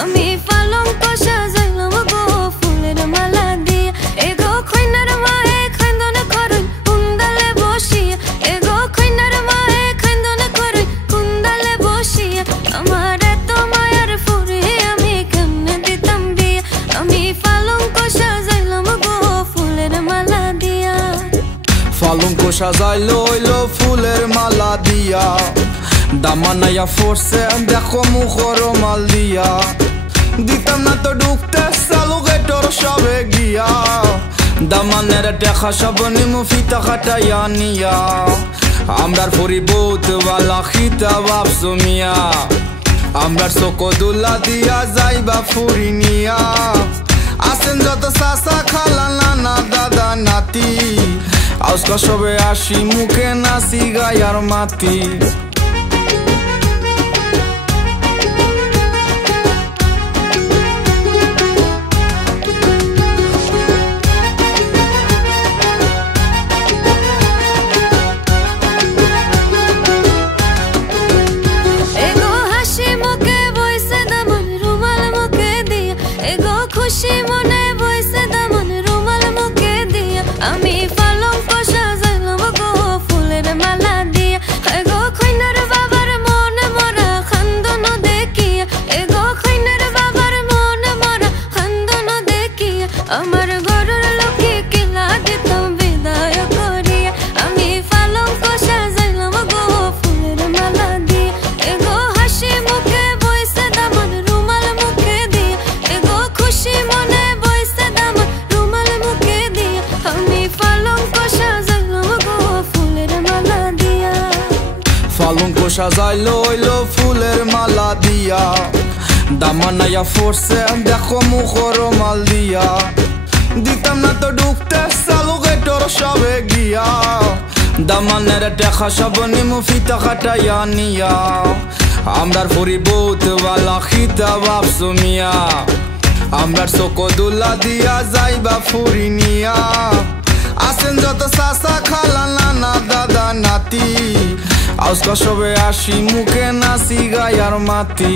আমি পালঙ্ক সাজাইলাম গো ফুলের মালা দিয়া এগো খৈনার মায়ে খান্দন করুন কুন্দালে বসিয়া এগো খৈনার মায়ে খান্দন করুন কুন্দালে বসিয়া আমার এত মায়ার ফুরে আমি কেমনে দিতাম বিয়া আমি পালঙ্ক সাজাইলাম গো ফুলের মালা দিয়া পালঙ্ক সাজাইলো হইলো ফুলের মালা দিয়া দামানাইয়া ফোরছে দেখো মুখর মাল দিয়া দিতাম না তো ঢুকতে চালু গেটর সবে গিয়া দামানের দেখা সব নিমু ফিতা খাটাইয়া নিয়া আমরার ফরি বহুত বালা খিতা বাপসু মিয়া আমরার চকদুল্লা দিয়া যাইবা ফুরি নিয়া আসেন যত চাচা খালা নানা দাদা নাতি আজকা সবে আসি মুখে নাচি গায়ার মাতি খুশি মনে বইছে দামন রুমাল মুখে দিয়া আমি পালঙ্ক সাজাইলাম গো ফুলের মালা দিয়া এগো খৈনার বাবার মনে মরা খান্দন দেখিয়া এগো খৈনার বাবার মনে মরা খান্দন দেখিয়া আমার ঘরের লোকে কিলা দিতাম বিদায় করিয়া আমি পালঙ্ক সাজাইলাম গো ফুলের মালা দিয়া এগো হাসি মুখে বইছে দামন রুমাল মুখে দিয়া এগো খুশি মনে বইছে দামন রুমাল মুখে দিয়া আমি পালঙ্ক সাজাইলাম গো ফুলের মালা দিয়া পালঙ্ক সাজাইলো হইলো ফুলের মালা দিয়া দামানাইয়া ফোরছে দেখো মুখর মাল দিয়া দিতাম না তো ঢুকতে চালু গেটর সবে গিয়া দামানের দেখা সব নিমু ফিতা খাটাইয়া নিয়া আমরার ফরি বহুত বালা খিতা বাপসু মিয়া আমরার চকদুল্লা দিয়া যাইবা ফুরি নিয়া আসেন যত চাচা খালা নানা দাদা নাতি আজকা সবে আসি মুখে নাচি গায়ার মাতি।